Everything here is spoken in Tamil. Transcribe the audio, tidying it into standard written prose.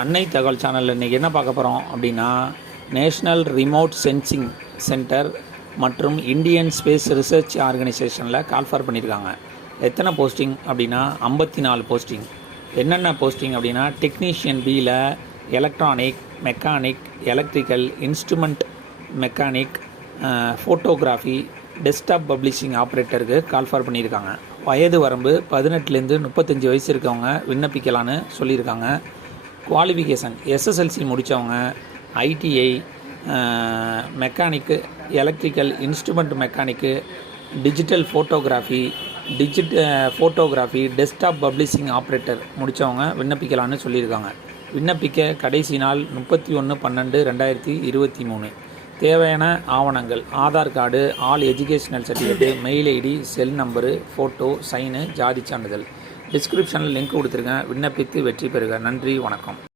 அன்னை தகவல் சேனலில் இன்றைக்கி என்ன பார்க்க போகிறோம் அப்படின்னா, நேஷ்னல் ரிமோட் சென்சிங் சென்டர் மற்றும் இந்தியன் ஸ்பேஸ் ரிசர்ச் ஆர்கனைசேஷனில் கால்ஃபார் பண்ணியிருக்காங்க. எத்தனை போஸ்டிங் அப்படின்னா 54 போஸ்டிங். என்னென்ன போஸ்டிங் அப்படின்னா, டெக்னீஷியன் பியில் electronic, mechanic, electrical, instrument mechanic, photography, desktop publishing ஆப்ரேட்டருக்கு கால்ஃபார் பண்ணியிருக்காங்க. வயது வரம்பு 18லேருந்து 35 வயசு இருக்கவங்க விண்ணப்பிக்கலான்னு சொல்லியிருக்காங்க. குவாலிஃபிகேஷன் எஸ்எஸ்எல்சி முடித்தவங்க, ITI, mechanic, electrical, instrument mechanic, digital photography, desktop publishing operator முடித்தவங்க விண்ணப்பிக்கலான்னு சொல்லியிருக்காங்க. விண்ணப்பிக்க கடைசி நாள் 31/12/2023. தேவையான ஆவணங்கள்: Aadhaar card, all educational certificate, mail ID, cell number, photo, sign, ஜாதி சான்றிதழ். டிஸ்கிரிப்ஷனில் லிங்க் கொடுத்துருக்கேன். விண்ணப்பித்து வெற்றி பெறுக. நன்றி, வணக்கம்.